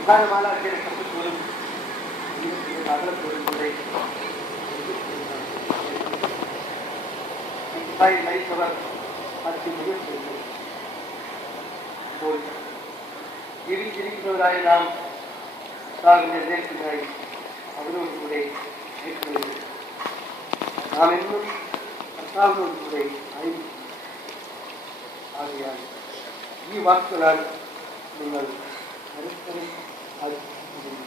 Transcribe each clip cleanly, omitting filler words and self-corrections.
പ്രധാനമാലാക്കിയ രക്ഷപ്പെട്ടവരും ജീവിതത്തിന്റെ അകലത്തോടും കൂടെ മരിച്ചവർ അതിമുഖം ഇപ്പോൾ ജീവിച്ചിരിക്കുന്നവരായ നാം കർത്താവിന്റെ എഴുന്നേൽപ്പിനായി അവരോടുകൂടെ ഏറ്റുവരുന്നു. നാം എന്നും കർത്താവിനോടുകൂടെ ആയിരിക്കും. ആകയാൽ ഈ വാക്കുകളാൽ നിങ്ങൾ പരസ്പരം ആശിക്കുന്നു.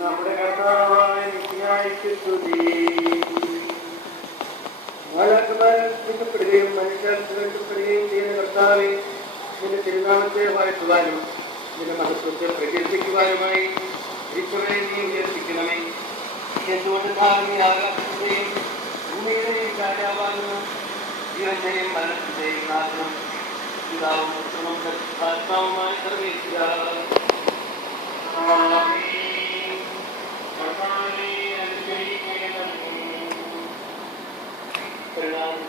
നമ്മുടെ കർത്താവായ മിശിഹായ്ക്ക് സ്തുതി. മാലാഖമാരെപ്പെടുകയും മനുഷ്യർ സുരക്ഷപ്പെടുകയും ചെയ്യുന്ന കർത്താവെ, നിന്റെ തിരുനാമത്തെ വാഴ്ത്തുവാനും നിന്റെ മഹത്വത്തെ പ്രകീർത്തിക്കുവാനുമായി ഈശ്വരനെ നീ ഉയർത്തിക്കണമേ. എന്തുകൊണ്ട് നീ ആകാശത്തെയും ഭൂമിയുടെയും രാജാവാകുന്നു, ജീവന്റെയും മരണത്തിന്റെയും നാശനം പിതാവും പുത്രനും പരിശുദ്ധാത്മാവുമായ സർവേശ്വരാ. പരിണാമം